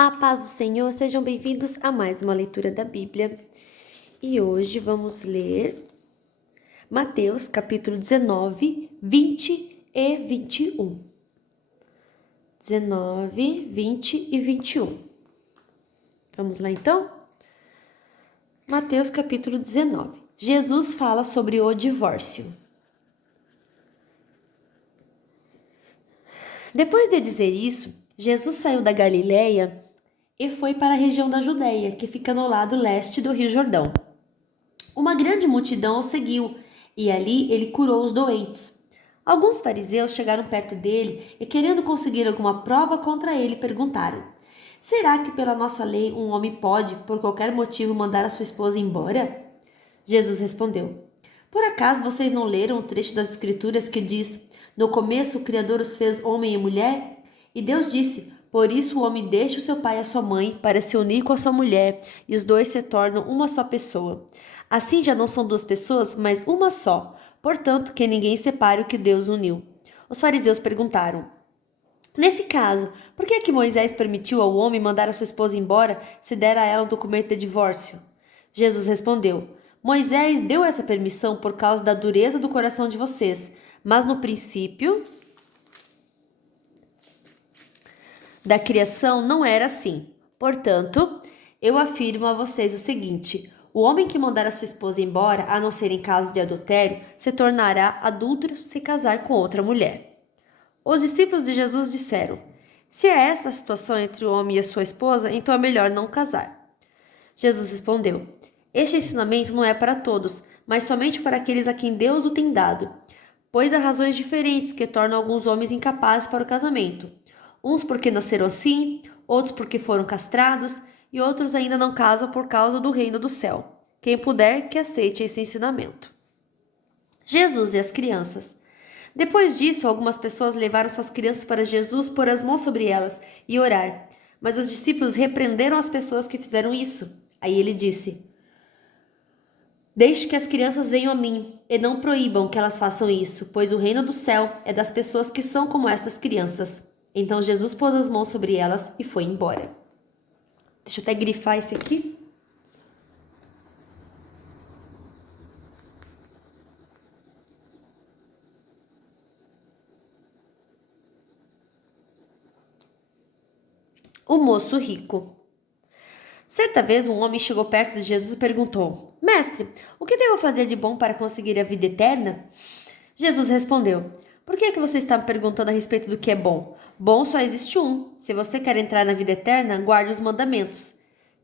A paz do Senhor, sejam bem-vindos a mais uma leitura da Bíblia. E hoje vamos ler Mateus, capítulo 19, 20 e 21. 19, 20 e 21. Vamos lá então? Mateus, capítulo 19. Jesus fala sobre o divórcio. Depois de dizer isso, Jesus saiu da Galileia e foi para a região da Judéia, que fica no lado leste do Rio Jordão. Uma grande multidão o seguiu, e ali ele curou os doentes. Alguns fariseus chegaram perto dele e, querendo conseguir alguma prova contra ele, perguntaram: Será que pela nossa lei um homem pode, por qualquer motivo, mandar a sua esposa embora? Jesus respondeu: Por acaso vocês não leram o trecho das Escrituras que diz: No começo o Criador os fez homem e mulher? E Deus disse: Por isso o homem deixa o seu pai e a sua mãe para se unir com a sua mulher, e os dois se tornam uma só pessoa. Assim já não são duas pessoas, mas uma só. Portanto, que ninguém separe o que Deus uniu. Os fariseus perguntaram: Nesse caso, por que é que Moisés permitiu ao homem mandar a sua esposa embora se der a ela um documento de divórcio? Jesus respondeu: Moisés deu essa permissão por causa da dureza do coração de vocês, mas no princípio da criação não era assim. Portanto, eu afirmo a vocês o seguinte: o homem que mandar a sua esposa embora, a não ser em caso de adultério, se tornará adúltero se casar com outra mulher. Os discípulos de Jesus disseram: Se é esta a situação entre o homem e a sua esposa, então é melhor não casar. Jesus respondeu: Este ensinamento não é para todos, mas somente para aqueles a quem Deus o tem dado, pois há razões diferentes que tornam alguns homens incapazes para o casamento. Uns porque nasceram assim, outros porque foram castrados, e outros ainda não casam por causa do reino do céu. Quem puder, que aceite esse ensinamento. Jesus e as crianças. Depois disso, algumas pessoas levaram suas crianças para Jesus, pôr as mãos sobre elas e orar. Mas os discípulos repreenderam as pessoas que fizeram isso. Aí ele disse: Deixe que as crianças venham a mim, e não proíbam que elas façam isso, pois o reino do céu é das pessoas que são como estas crianças. Então Jesus pôs as mãos sobre elas e foi embora. Deixa eu até grifar esse aqui. O moço rico. Certa vez um homem chegou perto de Jesus e perguntou: Mestre, o que devo fazer de bom para conseguir a vida eterna? Jesus respondeu: Por que é que você está me perguntando a respeito do que é bom? Bom só existe um. Se você quer entrar na vida eterna, guarde os mandamentos.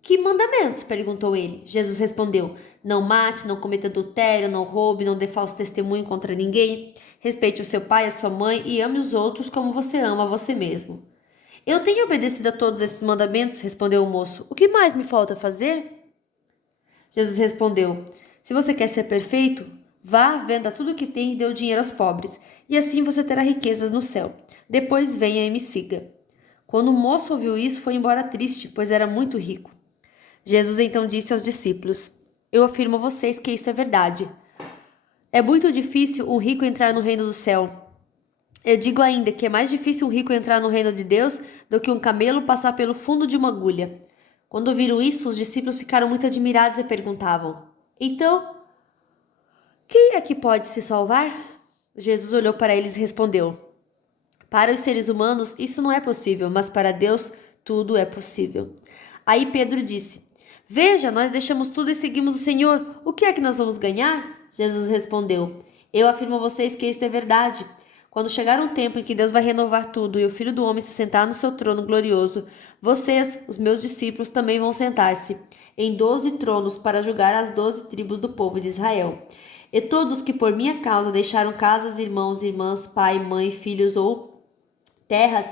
Que mandamentos? Perguntou ele. Jesus respondeu: Não mate, não cometa adultério, não roube, não dê falso testemunho contra ninguém. Respeite o seu pai e a sua mãe e ame os outros como você ama a você mesmo. Eu tenho obedecido a todos esses mandamentos, respondeu o moço. O que mais me falta fazer? Jesus respondeu: Se você quer ser perfeito, vá, venda tudo o que tem e dê o dinheiro aos pobres, e assim você terá riquezas no céu. Depois venha e me siga. Quando o moço ouviu isso, foi embora triste, pois era muito rico. Jesus então disse aos discípulos: Eu afirmo a vocês que isso é verdade. É muito difícil um rico entrar no reino do céu. Eu digo ainda que é mais difícil um rico entrar no reino de Deus do que um camelo passar pelo fundo de uma agulha. Quando ouviram isso, os discípulos ficaram muito admirados e perguntavam: Então, quem é que pode se salvar? Jesus olhou para eles e respondeu: Para os seres humanos isso não é possível, mas para Deus tudo é possível. Aí Pedro disse: Veja, nós deixamos tudo e seguimos o Senhor. O que é que nós vamos ganhar? Jesus respondeu: Eu afirmo a vocês que isto é verdade. Quando chegar um tempo em que Deus vai renovar tudo e o Filho do Homem se sentar no seu trono glorioso, vocês, os meus discípulos, também vão sentar-se em 12 tronos para julgar as 12 tribos do povo de Israel. E todos que por minha causa deixaram casas, irmãos, irmãs, pai, mãe, filhos ou terras,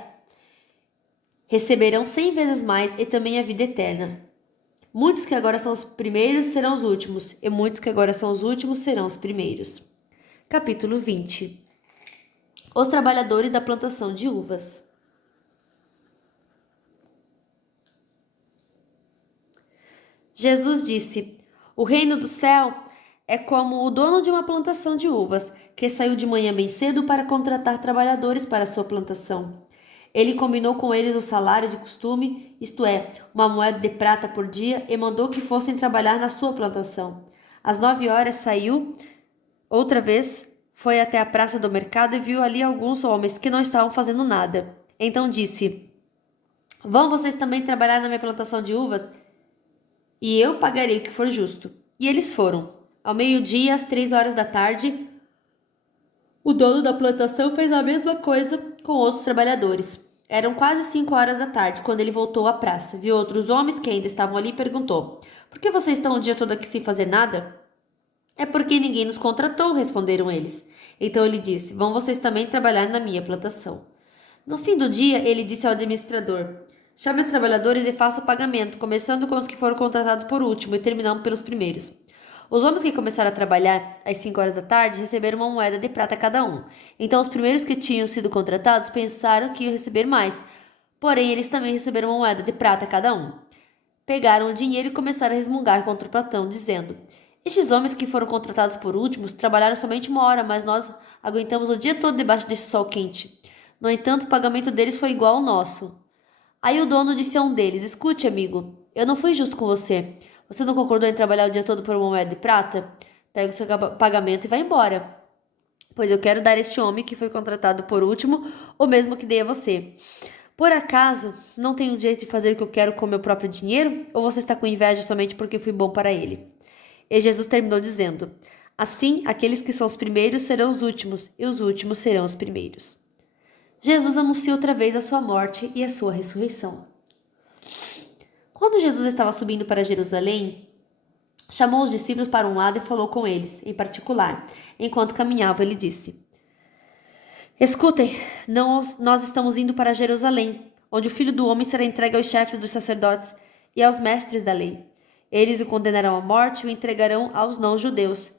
receberão 100 vezes mais e também a vida eterna. Muitos que agora são os primeiros serão os últimos, e muitos que agora são os últimos serão os primeiros. Capítulo 20. Os trabalhadores da plantação de uvas. Jesus disse: O reino do céu é como o dono de uma plantação de uvas, que saiu de manhã bem cedo para contratar trabalhadores para a sua plantação. Ele combinou com eles o salário de costume, isto é, uma moeda de prata por dia, e mandou que fossem trabalhar na sua plantação. Às 9 horas saiu, outra vez, foi até a praça do mercado e viu ali alguns homens que não estavam fazendo nada. Então disse: Vão vocês também trabalhar na minha plantação de uvas, e eu pagarei o que for justo. E eles foram. Ao meio-dia, às 3 horas da tarde, o dono da plantação fez a mesma coisa com outros trabalhadores. Eram quase 5 horas da tarde quando ele voltou à praça. Viu outros homens que ainda estavam ali e perguntou: Por que vocês estão o dia todo aqui sem fazer nada? É porque ninguém nos contratou, responderam eles. Então ele disse: Vão vocês também trabalhar na minha plantação. No fim do dia, ele disse ao administrador: Chame os trabalhadores e faça o pagamento, começando com os que foram contratados por último e terminando pelos primeiros. Os homens que começaram a trabalhar às 5 horas da tarde receberam uma moeda de prata cada um. Então os primeiros que tinham sido contratados pensaram que iam receber mais, porém eles também receberam uma moeda de prata cada um. Pegaram o dinheiro e começaram a resmungar contra o patrão, dizendo: Estes homens que foram contratados por últimos trabalharam somente 1 hora, mas nós aguentamos o dia todo debaixo desse sol quente. No entanto, o pagamento deles foi igual ao nosso. Aí o dono disse a um deles: Escute, amigo, eu não fui justo com você. Você não concordou em trabalhar o dia todo por uma moeda de prata? Pega o seu pagamento e vai embora. Pois eu quero dar a este homem que foi contratado por último o mesmo que dei a você. Por acaso, não tenho o direito de fazer o que eu quero com meu próprio dinheiro? Ou você está com inveja somente porque fui bom para ele? E Jesus terminou dizendo: Assim, aqueles que são os primeiros serão os últimos, e os últimos serão os primeiros. Jesus anuncia outra vez a sua morte e a sua ressurreição. Quando Jesus estava subindo para Jerusalém, chamou os discípulos para um lado e falou com eles, em particular. Enquanto caminhava, ele disse: Escutem, nós estamos indo para Jerusalém, onde o Filho do Homem será entregue aos chefes dos sacerdotes e aos mestres da lei. Eles o condenarão à morte e o entregarão aos não-judeus.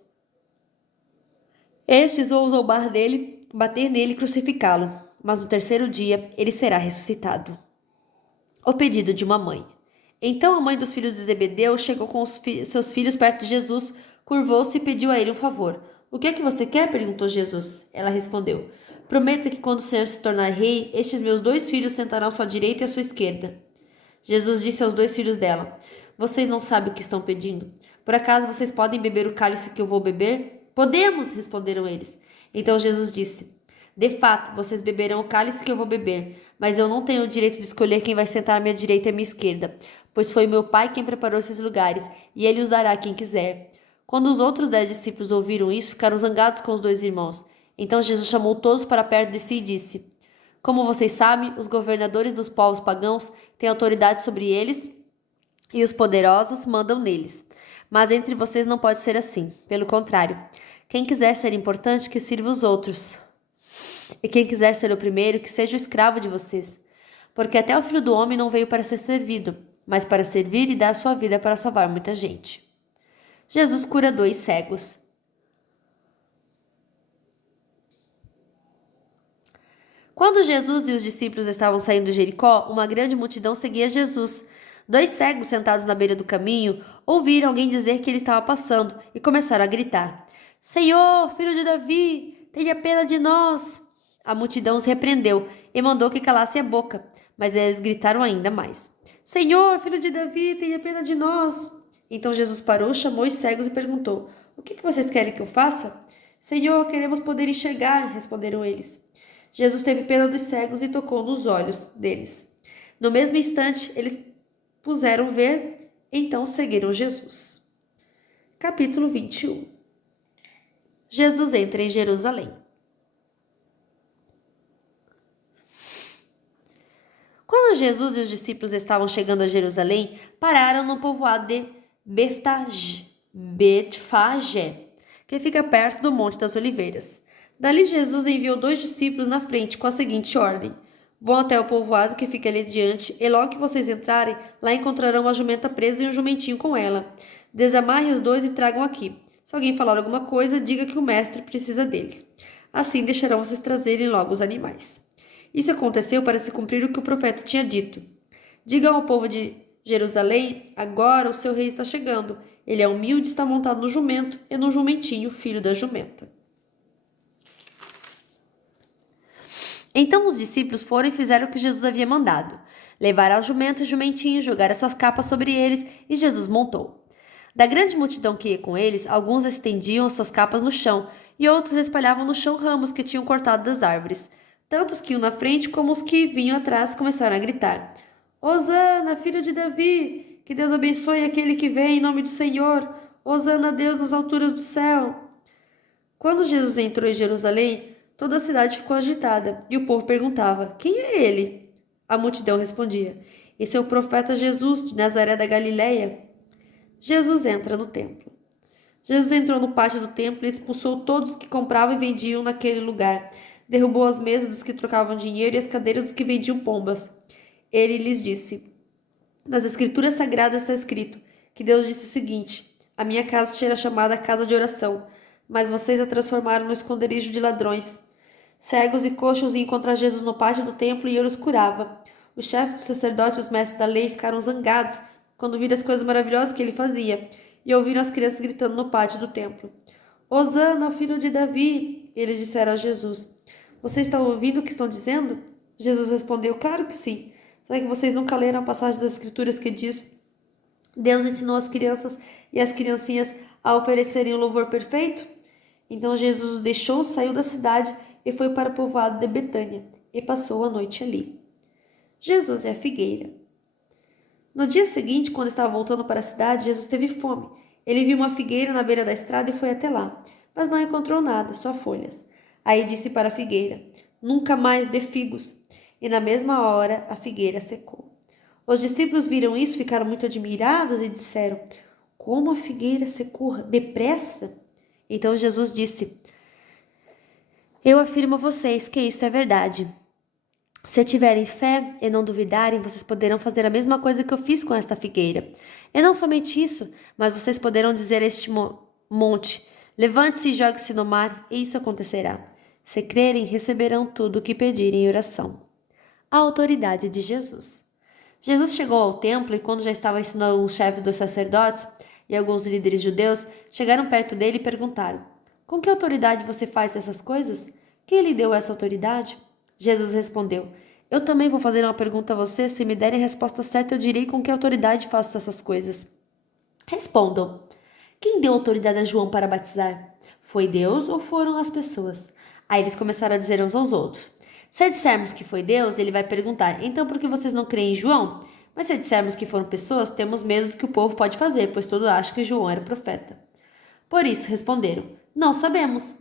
Estes vão zombar dele, bater nele e crucificá-lo, mas no terceiro dia ele será ressuscitado. O pedido de uma mãe. Então a mãe dos filhos de Zebedeu chegou com seus filhos perto de Jesus, curvou-se e pediu a ele um favor. O que é que você quer? Perguntou Jesus. Ela respondeu: Prometa que quando o Senhor se tornar rei, estes meus 2 filhos sentarão à sua direita e à sua esquerda. Jesus disse aos 2 filhos dela: Vocês não sabem o que estão pedindo? Por acaso vocês podem beber o cálice que eu vou beber? Podemos, responderam eles. Então Jesus disse: De fato, vocês beberão o cálice que eu vou beber, mas eu não tenho o direito de escolher quem vai sentar à minha direita e à minha esquerda, pois foi meu Pai quem preparou esses lugares, e ele os dará a quem quiser. Quando os outros 10 discípulos ouviram isso, ficaram zangados com os 2 irmãos. Então Jesus chamou todos para perto de si e disse: Como vocês sabem, os governadores dos povos pagãos têm autoridade sobre eles e os poderosos mandam neles. Mas entre vocês não pode ser assim. Pelo contrário, quem quiser ser importante, que sirva os outros. E quem quiser ser o primeiro, que seja o escravo de vocês. Porque até o Filho do Homem não veio para ser servido, mas para servir e dar a sua vida para salvar muita gente. Jesus cura 2 cegos. Quando Jesus e os discípulos estavam saindo de Jericó, uma grande multidão seguia Jesus. 2 cegos sentados na beira do caminho ouviram alguém dizer que ele estava passando e começaram a gritar: Senhor, filho de Davi, tenha pena de nós! A multidão os repreendeu e mandou que calassem a boca, mas eles gritaram ainda mais: Senhor, filho de Davi, tenha pena de nós! Então Jesus parou, chamou os cegos e perguntou: O que vocês querem que eu faça? Senhor, queremos poder enxergar, responderam eles. Jesus teve pena dos cegos e tocou nos olhos deles. No mesmo instante, eles puseram ver, então seguiram Jesus. Capítulo 21. Jesus entra em Jerusalém. Quando Jesus e os discípulos estavam chegando a Jerusalém, pararam no povoado de Betfagé, que fica perto do Monte das Oliveiras. Dali Jesus enviou 2 discípulos na frente com a seguinte ordem: Vão até o povoado que fica ali adiante, e logo que vocês entrarem, lá encontrarão uma jumenta presa e um jumentinho com ela. Desamarrem os 2 e tragam aqui. Se alguém falar alguma coisa, diga que o mestre precisa deles. Assim deixarão vocês trazerem logo os animais. Isso aconteceu para se cumprir o que o profeta tinha dito. Digam ao povo de Jerusalém: agora o seu rei está chegando. Ele é humilde, está montado no jumento e no jumentinho, filho da jumenta. Então os discípulos foram e fizeram o que Jesus havia mandado. Levaram ao jumento e jumentinho, jogaram suas capas sobre eles, e Jesus montou. Da grande multidão que ia com eles, alguns estendiam as suas capas no chão, e outros espalhavam no chão ramos que tinham cortado das árvores. Tanto os que iam na frente como os que vinham atrás começaram a gritar: Hosana, filho de Davi! Que Deus abençoe aquele que vem em nome do Senhor! Hosana a Deus nas alturas do céu! Quando Jesus entrou em Jerusalém, toda a cidade ficou agitada, e o povo perguntava: Quem é ele? A multidão respondia: Esse é o profeta Jesus de Nazaré da Galileia. Jesus entra no templo. Jesus entrou no pátio do templo e expulsou todos os que compravam e vendiam naquele lugar. Derrubou as mesas dos que trocavam dinheiro e as cadeiras dos que vendiam pombas. Ele lhes disse: Nas Escrituras Sagradas está escrito que Deus disse o seguinte: A minha casa será chamada casa de oração, mas vocês a transformaram no esconderijo de ladrões. Cegos e coxos iam encontrar Jesus no pátio do templo e ele os curava. Os chefes dos sacerdotes e os mestres da lei ficaram zangados quando viram as coisas maravilhosas que ele fazia e ouviram as crianças gritando no pátio do templo: Hosana, filho de Davi! Eles disseram a Jesus: Vocês estão ouvindo o que estão dizendo? Jesus respondeu: Claro que sim. Será que vocês nunca leram a passagem das Escrituras que diz: Deus ensinou as crianças e as criancinhas a oferecerem o louvor perfeito? Então Jesus os deixou, saiu da cidade e foi para o povoado de Betânia e passou a noite ali. Jesus é a figueira. No dia seguinte, quando estava voltando para a cidade, Jesus teve fome. Ele viu uma figueira na beira da estrada e foi até lá, mas não encontrou nada, só folhas. Aí disse para a figueira: Nunca mais dê figos. E na mesma hora a figueira secou. Os discípulos viram isso, ficaram muito admirados e disseram: Como a figueira secou depressa? Então Jesus disse: Eu afirmo a vocês que isso é verdade. Se tiverem fé e não duvidarem, vocês poderão fazer a mesma coisa que eu fiz com esta figueira. E não somente isso, mas vocês poderão dizer a este monte: Levante-se e jogue-se no mar, e isso acontecerá. Se crerem, receberão tudo o que pedirem em oração. A autoridade de Jesus. Jesus chegou ao templo e, quando já estava ensinando os chefes dos sacerdotes e alguns líderes judeus, chegaram perto dele e perguntaram: Com que autoridade você faz essas coisas? Quem lhe deu essa autoridade? Jesus respondeu: Eu também vou fazer uma pergunta a você. Se me derem a resposta certa, eu direi com que autoridade faço essas coisas. Respondam: Quem deu autoridade a João para batizar? Foi Deus ou foram as pessoas? Aí eles começaram a dizer uns aos outros: Se dissermos que foi Deus, ele vai perguntar: Então por que vocês não creem em João? Mas se dissermos que foram pessoas, temos medo do que o povo pode fazer, pois todos acham que João era profeta. Por isso responderam: Não sabemos.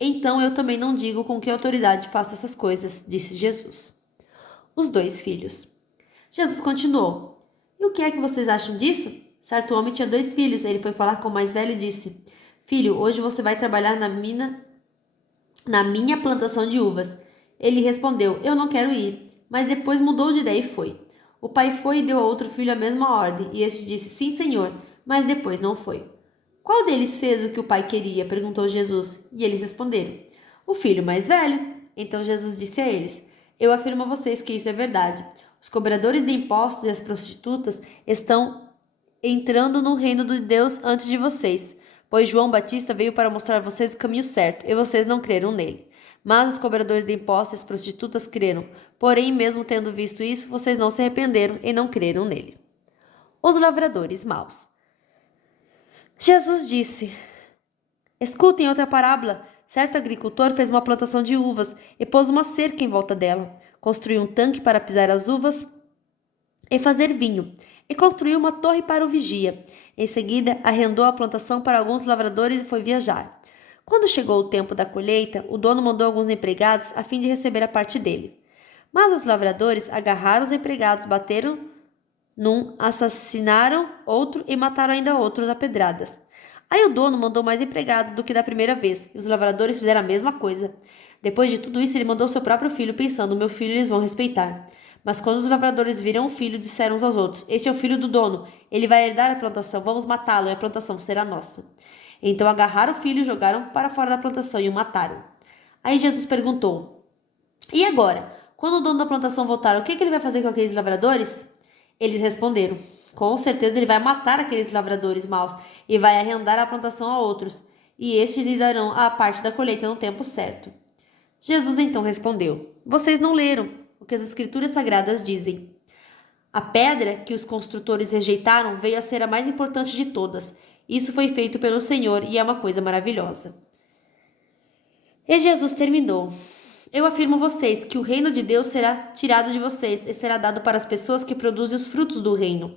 Então eu também não digo com que autoridade faço essas coisas, disse Jesus. Os dois filhos. Jesus continuou: E o que é que vocês acham disso? Certo homem tinha 2 filhos. Ele foi falar com o mais velho e disse: Filho, hoje você vai trabalhar na minha plantação de uvas. Ele respondeu: Eu não quero ir. Mas depois mudou de ideia e foi. O pai foi e deu a outro filho a mesma ordem. E este disse: Sim, senhor. Mas depois não foi. Qual deles fez o que o pai queria? Perguntou Jesus. E eles responderam: O filho mais velho. Então Jesus disse a eles: Eu afirmo a vocês que isso é verdade. Os cobradores de impostos e as prostitutas estão entrando no reino de Deus antes de vocês, pois João Batista veio para mostrar a vocês o caminho certo, e vocês não creram nele. Mas os cobradores de impostos e as prostitutas creram. Porém, mesmo tendo visto isso, vocês não se arrependeram e não creram nele. Os lavradores maus. Jesus disse: Escutem outra parábola. Certo agricultor fez uma plantação de uvas e pôs uma cerca em volta dela. Construiu um tanque para pisar as uvas e fazer vinho, e construiu uma torre para o vigia. Em seguida, arrendou a plantação para alguns lavradores e foi viajar. Quando chegou o tempo da colheita, o dono mandou alguns empregados a fim de receber a parte dele. Mas os lavradores agarraram os empregados, bateram num, assassinaram outro e mataram ainda outros a pedradas. Aí o dono mandou mais empregados do que da primeira vez, e os lavradores fizeram a mesma coisa. Depois de tudo isso, ele mandou seu próprio filho, pensando: Meu filho eles vão respeitar. Mas quando os lavradores viram o filho, disseram uns aos outros: Este é o filho do dono, ele vai herdar a plantação, vamos matá-lo e a plantação será nossa. Então agarraram o filho e jogaram para fora da plantação e o mataram. Aí Jesus perguntou: E agora? Quando o dono da plantação voltar, o que ele vai fazer com aqueles lavradores? Eles responderam: Com certeza ele vai matar aqueles lavradores maus e vai arrendar a plantação a outros, e estes lhe darão a parte da colheita no tempo certo. Jesus então respondeu: Vocês não leram o que as Escrituras Sagradas dizem. A pedra que os construtores rejeitaram veio a ser a mais importante de todas. Isso foi feito pelo Senhor e é uma coisa maravilhosa. E Jesus terminou: Eu afirmo a vocês que o reino de Deus será tirado de vocês e será dado para as pessoas que produzem os frutos do reino.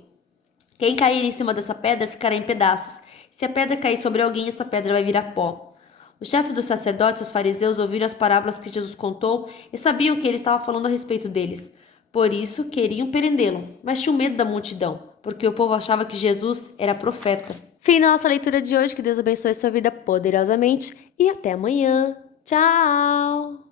Quem cair em cima dessa pedra ficará em pedaços. Se a pedra cair sobre alguém, essa pedra vai virar pó. Os chefes dos sacerdotes e os fariseus ouviram as parábolas que Jesus contou e sabiam que ele estava falando a respeito deles. Por isso, queriam prendê-lo, mas tinham medo da multidão, porque o povo achava que Jesus era profeta. Fim da nossa leitura de hoje. Que Deus abençoe sua vida poderosamente e até amanhã. Tchau!